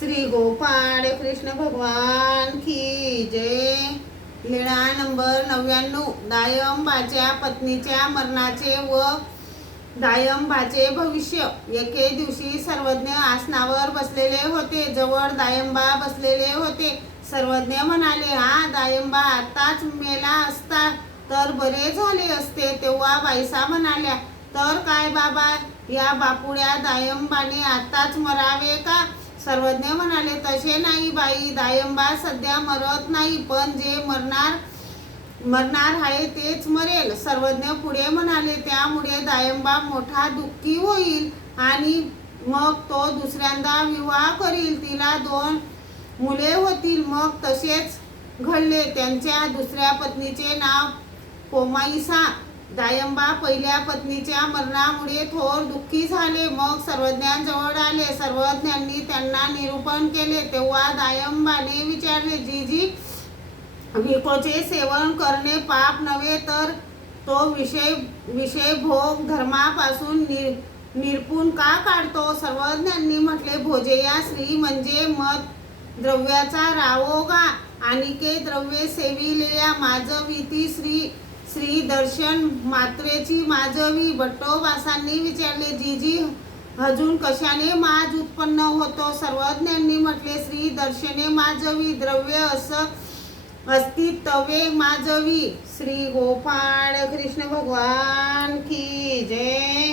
श्री गोपाळ कृष्ण भगवान की जय। लीळा नंबर 99। दायंबाच्या पत्नीच्या मरणाचे व दायंबाचे भविष्य। एके दिवशी सर्वज्ञ आसनावर बसलेले होते। जवळ दायंबा बसलेले होते। सर्वज्ञ म्हणाले, हा दायंबा आताच मेला असता तर बरे झाले असते। तेव्हा बाईसा म्हणाल्या, तर काय बाबा, या बापुड्या दायंबाने आताच मरावे का? सर्वज्ञ म्हणाले, तसे नाही बाई, दायंबा सध्या मरत नाही, पण जे मरणार आहे तेच मरेल। सर्वज्ञ पुढे म्हणाले, त्यामुळे दायंबा मोठा दुःखी होईल आणि मग तो दुसऱ्यांदा विवाह करील, तिला 2 मुले होतील। मग तसेच घडले। त्यांच्या दुसऱ्या पत्नीचे नाव कोमाईसा। दायंबा पहिल्या पत्नीच्या मरणामुळे थोर दुःखी झाले। मग सर्वज्ञांजवळ आले। सर्वज्ञांनी त्यांना निरूपण केले। तेव्हा दायंबाने विचारले, जीजी, विकोचे सेवन करणे पाप नव्हे, तर तो विषय भोग धर्मापासून निरपून का काढतो? सर्वज्ञांनी म्हटले, भोजया स्त्री म्हणजे मद द्रव्याचा रावोगा, आणिके द्रव्ये सेविलेया माजवी ती श्री दर्शन मात्रेची माजवी। भट्टोबासांनी विचारले, जीजी, अजून कशाने माज उत्पन्न होतो? सर्वज्ञांनी म्हटले, श्री दर्शने माजवी, द्रव्य असती तवे माजवी। श्री गोपाळ कृष्ण भगवान की जय।